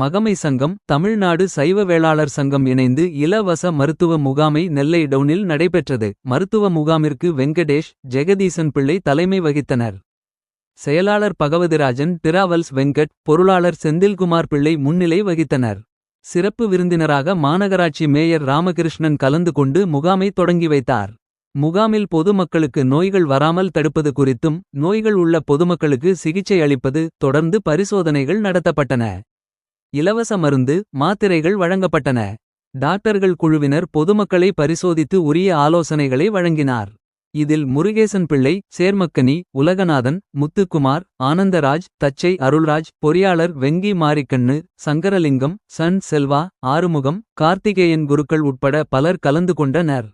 மகமை சங்கம் தமிழ்நாடு சைவ வேளாளர் சங்கம் இணைந்து இலவச மருத்துவ முகாமை நெல்லை டவுனில் நடைபெற்றது. மருத்துவ முகாமிற்கு வெங்கடேஷ் ஜெகதீசன் பிள்ளை தலைமை வகித்தனர். செயலாளர் பகவதிராஜன் டிராவல்ஸ் வெங்கட் பொருளாளர் செந்தில்குமார் பிள்ளை முன்னிலை வகித்தனர். சிறப்பு விருந்தினராக மாநகராட்சி மேயர் ராமகிருஷ்ணன் கலந்து கொண்டு முகாமை தொடங்கி வைத்தார். முகாமில் பொதுமக்களுக்கு நோய்கள் வராமல் தடுப்பது குறித்தும் நோய்கள் உள்ள பொதுமக்களுக்கு சிகிச்சை அளிப்பது தொடர்ந்து பரிசோதனைகள் நடத்தப்பட்டன. இலவச மருந்து மாத்திரைகள் வழங்கப்பட்டன. டாக்டர்கள் குழுவினர் பொதுமக்களை பரிசோதித்து உரிய ஆலோசனைகளை வழங்கினார். இதில் முருகேசன் பிள்ளை சேர்மக்கனி உலகநாதன் முத்துக்குமார் ஆனந்தராஜ் தச்சை அருள்ராஜ் பொறியாளர் வெங்கி மாரிக்கண்ணு சங்கரலிங்கம் சன் செல்வா ஆறுமுகம் கார்த்திகேயன் குருக்கள் உட்பட பலர் கலந்து கொண்டனர்.